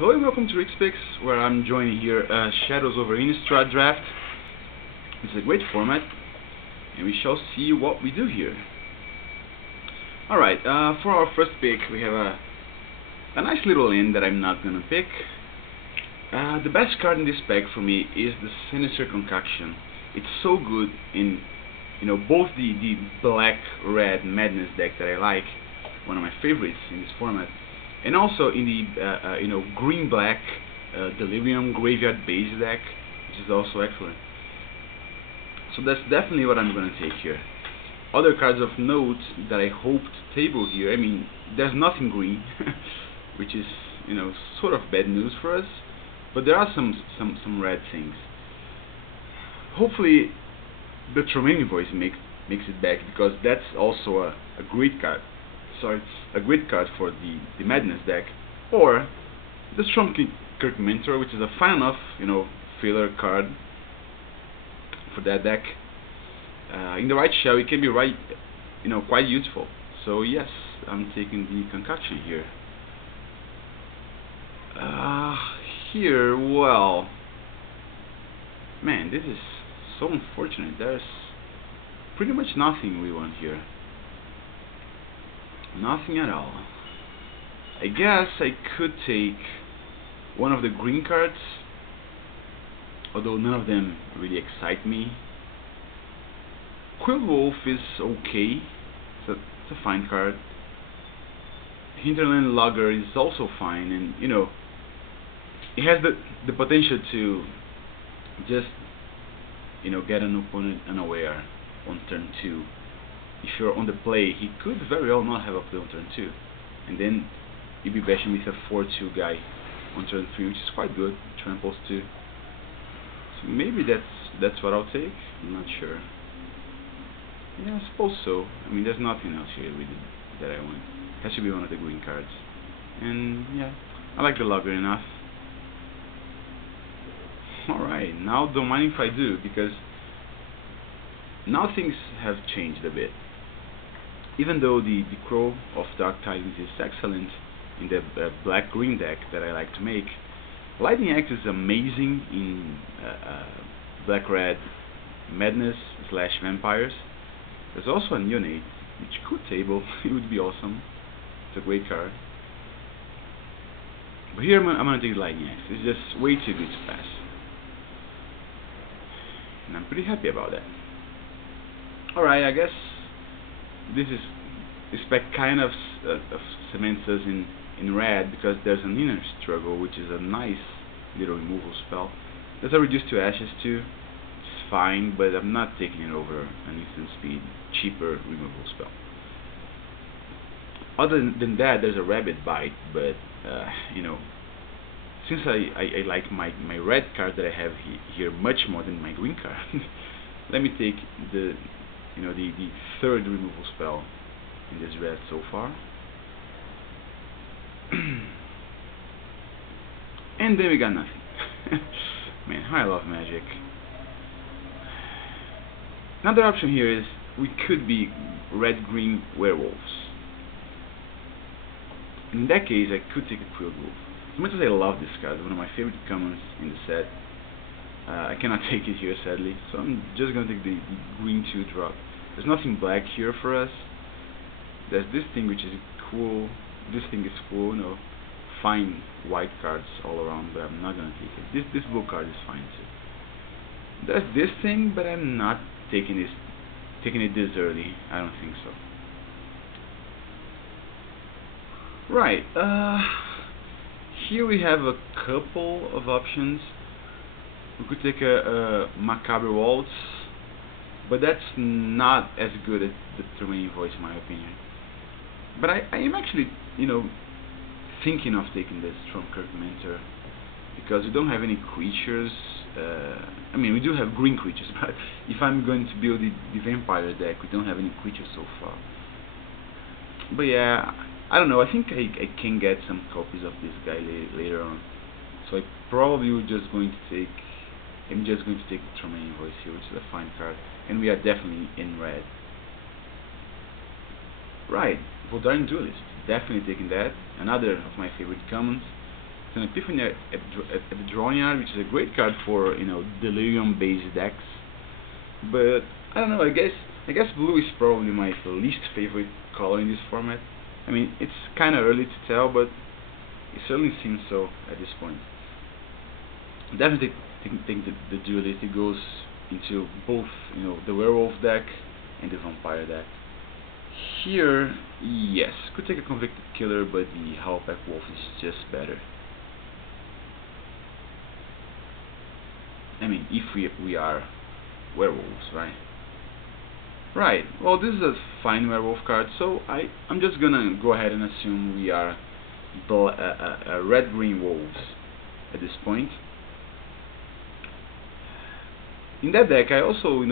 Hello and welcome to Rick's Picks, where I'm joining here Shadows over Innistrad draft. It's a great format, and we shall see what we do here. Alright, for our first pick, we have a nice little end that I'm not gonna pick. The best card in this pack for me is the Sinister Concoction. It's so good in both the black-red Madness deck that I like, one of my favorites in this format, and also in the green-black Delirium Graveyard base deck, which is also excellent. So that's definitely what I'm going to take here. Other cards of note that I hope to table here, I mean, there's nothing green, which is sort of bad news for us, but there are some red things. Hopefully the Tremaine Voice makes it back, because that's also a great card. So it's a great card for the Madness deck, or the Stormkirk Mentor, which is a fine enough filler card for that deck. In the right shell, it can be quite useful. So yes, I'm taking the Concoction here. Here, well, man, this is so unfortunate. There's pretty much nothing we want here. Nothing at all. I guess I could take one of the green cards, although none of them really excite me. Quill Wolf is okay. It's a fine card. Hinterland Logger is also fine, and it has the potential to just get an opponent unaware on turn 2. If you're on the play, he could very well not have a play on turn 2, and then you'd be bashing with a 4/2 guy on turn 3, which is quite good. Tramples 2. So maybe that's what I'll take. I'm not sure. Yeah, I suppose so. I mean, there's nothing else here really that I want. It has to be one of the green cards, and yeah, I like the Logger enough. Alright, now don't mind if I do, because now things have changed a bit. Even though the Crow of Dark Tidings is excellent in the black-green deck that I like to make, Lightning Axe is amazing in black-red Madness / Vampires. There's also a Neonate, which could table. It would be awesome. It's a great card. But here I'm going to take Lightning Axe. It's just way too good to pass. And I'm pretty happy about that. Alright, I guess this spec kind of cements us in red, because there's an Inner Struggle, which is a nice little removal spell. There's a Reduce to Ashes too. It's fine, but I'm not taking it over an instant speed, cheaper removal spell. Other than that, there's a Rabbit Bite, but since I like my red card that I have here much more than my green card, let me take the third removal spell in this red so far. And then we got nothing. Man, how I love Magic. Another option here is we could be red-green werewolves. In that case, I could take a Quill Wolf. As much as I love this card, one of my favorite commons in the set, I cannot take it here sadly, so I'm just going to take the green 2 drop. There's nothing black here for us. There's this thing which is cool. This thing is cool, fine white cards all around, but I'm not going to take it. This blue card is fine too. There's this thing, but I'm not taking it this early. I don't think so. Right, here we have a couple of options. We could take a Macabre Waltz, but that's not as good as the Tremaine Voice in my opinion. But I am actually, thinking of taking this Stormkirk Mentor, because we don't have any creatures. I mean, we do have green creatures, but if I'm going to build the Vampire deck, we don't have any creatures so far. But yeah, I don't know. I think I can get some copies of this guy later on. So I probably will just going to take. I'm just going to take the Tremaine Voice here, which is a fine card, and we are definitely in red. Right, Voldaren Duelist, definitely taking that. Another of my favorite commons. It's an Epiphany at the drawing yard, which is a great card for Delirium based decks. But I don't know. I guess blue is probably my least favorite color in this format. I mean, it's kind of early to tell, but it certainly seems so at this point. Definitely think that the duality goes into both, the werewolf deck and the vampire deck. Here, yes, could take a convicted killer, but the Howlpack Wolf is just better. I mean, if we are werewolves, right? Right. Well, this is a fine werewolf card, so I'm just gonna go ahead and assume we are red-green wolves at this point. In that deck, I also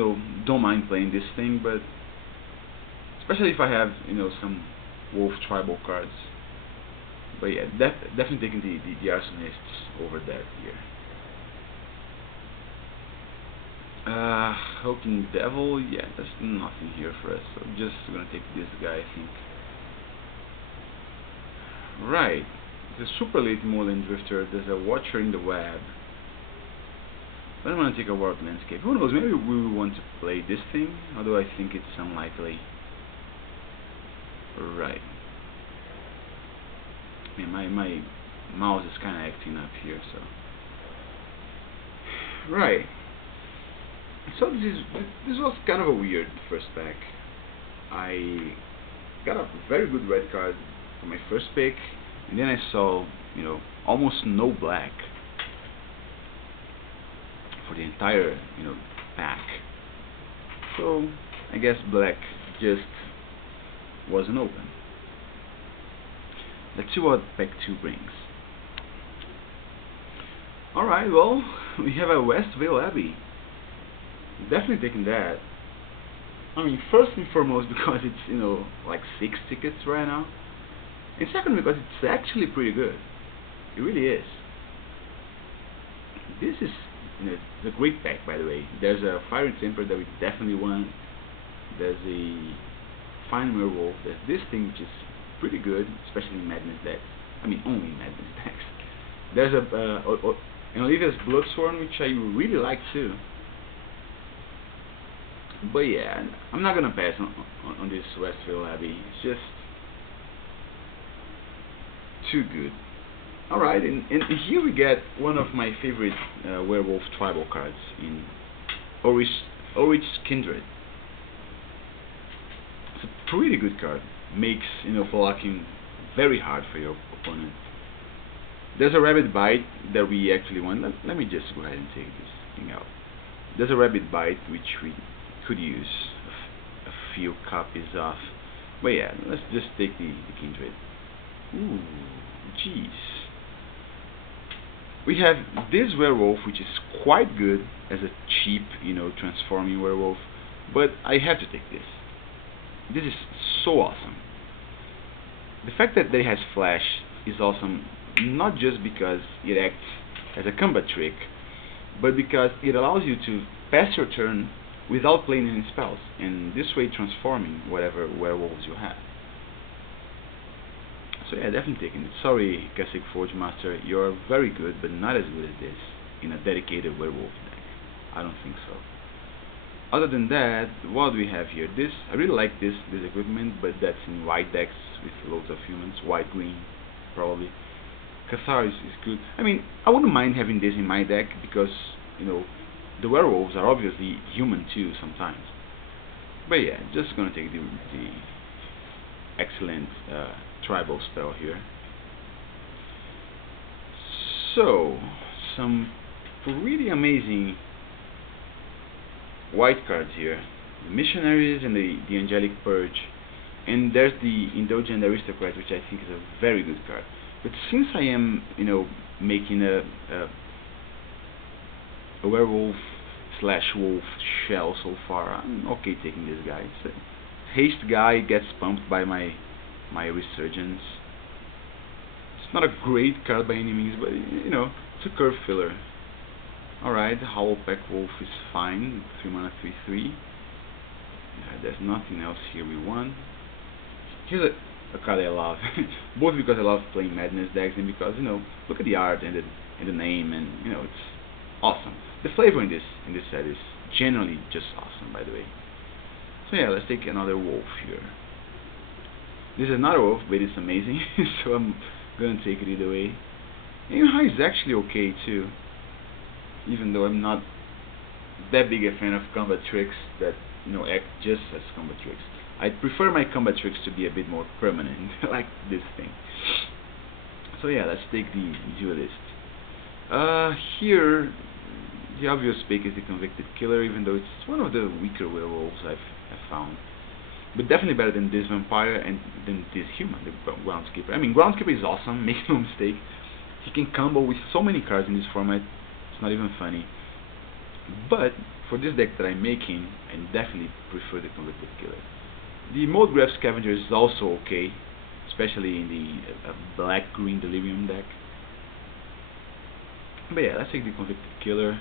don't mind playing this thing, but especially if I have some wolf tribal cards. But yeah, definitely taking the arsonists over that here. Hulking Devil, yeah, there's nothing here for us, so just gonna take this guy, I think. Right, the super late Moreland Drifter, there's a Watcher in the Web. I don't want to take a Warped Landscape. Who knows, maybe we will want to play this thing, although I think it's unlikely. Right. Yeah, my mouse is kind of acting up here, so. Right. So this was kind of a weird first pack. I got a very good red card for my first pick, and then I saw almost no black for the entire pack. So I guess black just wasn't open. Let's see what pack 2 brings. Alright, well, we have a Westvale Abbey. Definitely taking that. I mean, first and foremost because it's like 6 tickets right now, and second because it's actually pretty good. It really is. This is it's a great pack, by the way. There's a Fire Temper that we definitely want. There's a Fine Werewolf. There's this thing which is pretty good, especially in Madness decks. I mean, only in Madness decks. There's an Olivia's Bloodsworn, which I really like too. But yeah, I'm not gonna pass on this Westvale Abbey. It's just too good. Alright, and here we get one of my favorite werewolf tribal cards in Orich Kindred. It's a pretty good card. Makes blocking very hard for your opponent. There's a Rabbit Bite that we actually want. Let me just go ahead and take this thing out. There's a Rabbit Bite which we could use a few copies of. But yeah, let's just take the Kindred. Ooh, jeez. We have this werewolf, which is quite good as a cheap, transforming werewolf. But I have to take this. This is so awesome. The fact that it has flash is awesome, not just because it acts as a combat trick, but because it allows you to pass your turn without playing any spells, and this way transforming whatever werewolves you have. So yeah, definitely taking it. Sorry, Kasich Forge Master, you're very good, but not as good as this in a dedicated werewolf deck. I don't think so. Other than that, what do we have here? I really like this equipment, but that's in white decks with loads of humans, white-green, probably. Cathar is good. I mean, I wouldn't mind having this in my deck because, the werewolves are obviously human too sometimes. But yeah, just gonna take the excellent tribal spell here. So, some pretty amazing white cards here. The Missionaries and the Angelic Purge. And there's the Indulgent Aristocrat, which I think is a very good card. But since I am, making a werewolf / wolf shell so far, I'm okay taking this guy. It's a haste guy, gets pumped by my Resurgence. It's not a great card by any means, but it's a curve filler. Alright, the Howlpack Wolf is fine. 3 mana 3/3. Yeah, there's nothing else here we want. Here's a card I love, both because I love playing Madness decks and because look at the art and the name, and it's awesome. The flavor in this set is generally just awesome, by the way. So yeah, let's take another wolf here. This is not a wolf, but it's amazing, so I'm gonna take it either way. And is actually okay too, even though I'm not that big a fan of combat tricks that act just as combat tricks. I prefer my combat tricks to be a bit more permanent, like this thing. So yeah, let's take the duelist. Here, the obvious pick is the Convicted Killer, even though it's one of the weaker werewolves I've found. But definitely better than this vampire and than this human, the Groundskeeper. I mean, Groundskeeper is awesome, make no mistake. He can combo with so many cards in this format, it's not even funny. But for this deck that I'm making, I definitely prefer the Convicted Killer. The Moldgraph Scavenger is also okay, especially in the black-green Delirium deck. But yeah, let's take the Convicted Killer.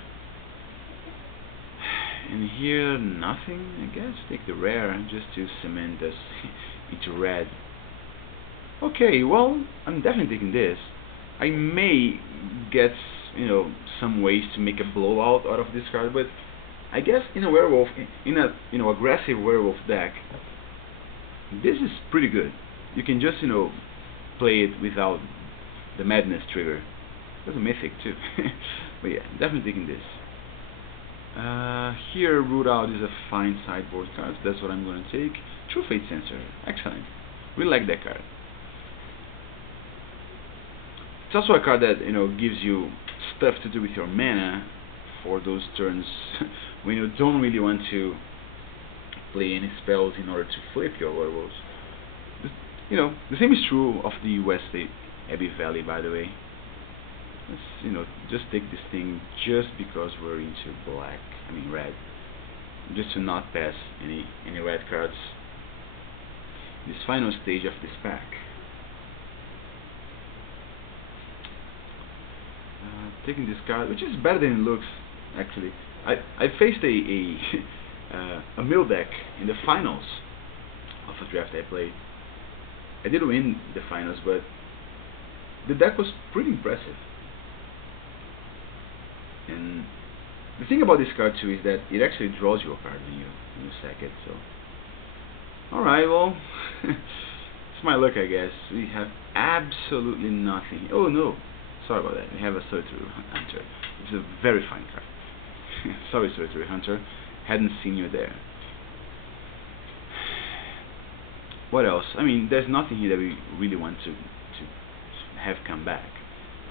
And here, nothing, I guess. Take the rare just to cement us into red. Okay, well, I'm definitely taking this. I may get, some ways to make a blowout out of this card, but I guess in a werewolf, in a aggressive werewolf deck, this is pretty good. You can just, play it without the Madness trigger. There's a Mythic too. But yeah, definitely taking this. Here, Root Out is a fine sideboard card, so that's what I'm going to take. True Fate Sensor, excellent. Really like that card. It's also a card that gives you stuff to do with your mana for those turns when you don't really want to play any spells in order to flip your werewolves. The same is true of the West Abbey Valley, by the way. Let's just take this thing just because we're into red, just to not pass any red cards. This final stage of this pack. Taking this card, which is better than it looks. Actually, I faced a mill deck in the finals of a draft I played. I did win the finals, but the deck was pretty impressive. And the thing about this card too is that it actually draws you a card when you sack it. So, all right, well, it's my luck, I guess. We have absolutely nothing. Oh no, sorry about that. We have a Sorcerer Hunter. It's a very fine card. Sorry, Sorcerer Hunter, hadn't seen you there. What else? I mean, there's nothing here that we really want to have come back,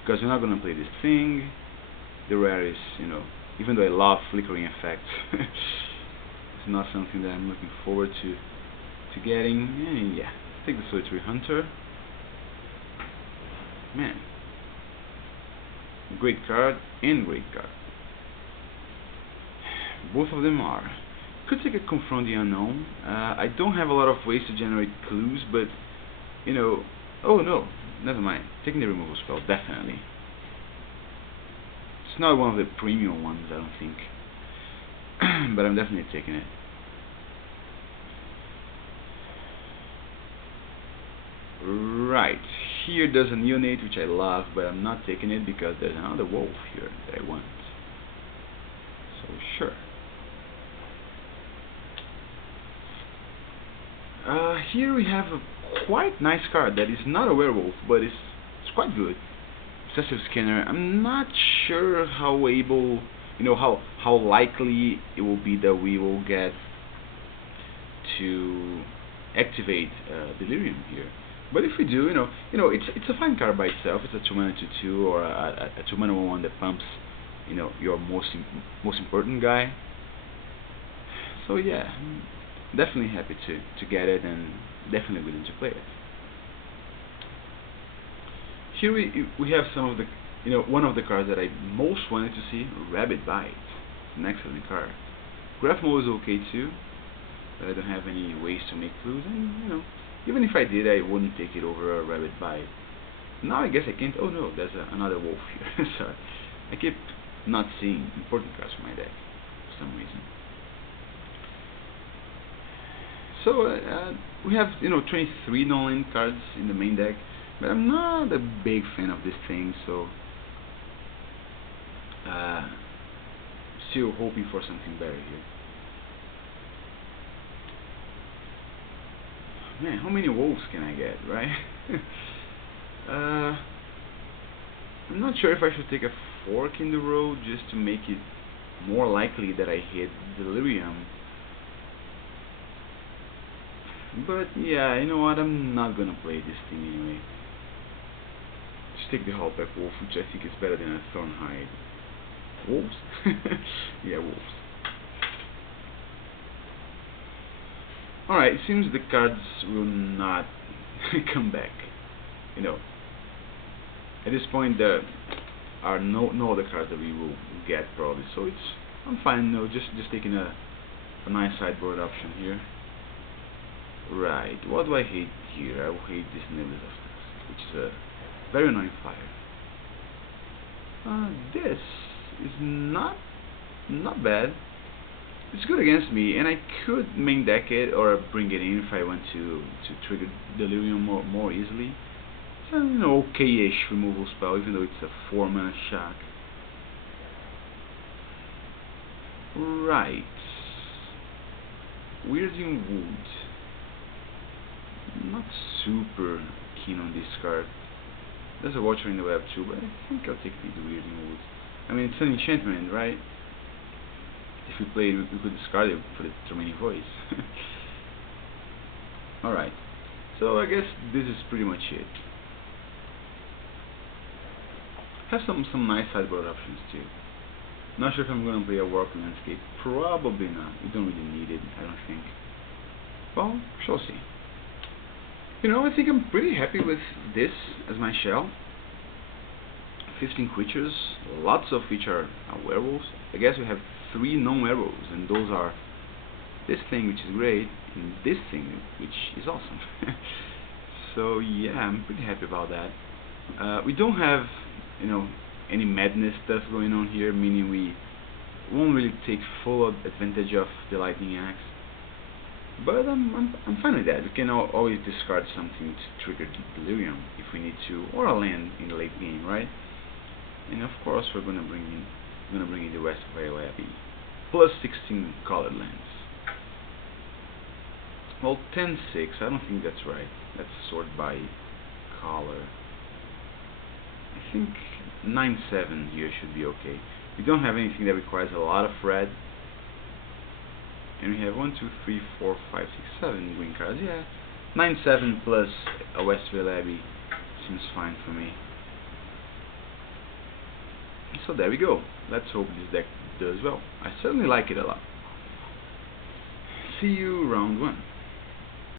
because we're not going to play this thing. The rare is, even though I love Flickering Effect, it's not something that I'm looking forward to getting. And yeah, take the Sorcerer Hunter. Man, great card and great card. Both of them are. Could take a Confront the Unknown. I don't have a lot of ways to generate clues, but oh no, never mind. Taking the removal spell, definitely. It's not one of the premium ones, I don't think, but I'm definitely taking it. Right, here there's a Neonate which I love, but I'm not taking it because there's another wolf here that I want. So sure. Here we have a quite nice card that is not a werewolf, but it's quite good. Obsessive Scanner. I'm not sure how how likely it will be that we will get to activate Delirium here. But if we do, it's a fine card by itself. It's a 2-mana 2/2 or a 2-mana 1/1 that pumps, your most important guy. So yeah, definitely happy to get it and definitely willing to play it. Here we have some of the, one of the cards that I most wanted to see, Rabbit Bite. An excellent card. Graph Mode is okay too, but I don't have any ways to make clues, and even if I did, I wouldn't take it over a Rabbit Bite. Now I guess I can't. Oh no, there's another wolf here. Sorry, I keep not seeing important cards for my deck for some reason. So we have 23 non-land cards in the main deck, but I'm not a big fan of this thing, so still hoping for something better here. Man, how many wolves can I get, right? I'm not sure if I should take a fork in the road just to make it more likely that I hit Delirium. But yeah, you know what, I'm not gonna play this thing anyway. Just take the Hallback Wolf, which I think is better than a Thornhide. Wolves? Yeah, wolves. Alright, it seems the cards will not come back. At this point there are no other cards that we will get probably, so I'm fine, just taking a nice sideboard option here. Right, what do I hate here? I will hate this Nebulous of Task, which is a very annoying flyer. This is not bad. It's good against me, and I could main deck it or bring it in if I want to trigger Delirium more easily. It's an okay-ish removal spell, even though it's a 4-mana shock. Right. Weirding Wood. Not super keen on this card. There's a Watcher in the Web too, but I think I'll take the Weirding Wood. I mean, it's an enchantment, right? If we played, we could discard it for the Remaining Voice. Alright, so I guess this is pretty much it. Have some nice sideboard options too. Not sure if I'm gonna play a Warp Landscape. Probably not. We don't really need it, I don't think. Well, shall see. I think I'm pretty happy with this as my shell. 15 creatures, lots of which are werewolves. I guess we have 3 non-werewolves, and those are this thing, which is great, and this thing, which is awesome. So yeah, I'm pretty happy about that. We don't have, any madness stuff going on here, meaning we won't really take full advantage of the Lightning Axe. But I'm fine with that. We can always discard something to trigger Delirium if we need to, or a land in the late game, right? And of course we're gonna bring in the rest of our Abbey, plus 16 colored lands. Well, 10-6, I don't think that's right. Let's sort by color. I think 9-7 here should be okay. We don't have anything that requires a lot of red. And we have 1, 2, 3, 4, 5, 6, 7 green cards. Yeah, 9-7 plus a Westvale Abbey seems fine for me. So there we go. Let's hope this deck does well. I certainly like it a lot. See you round 1.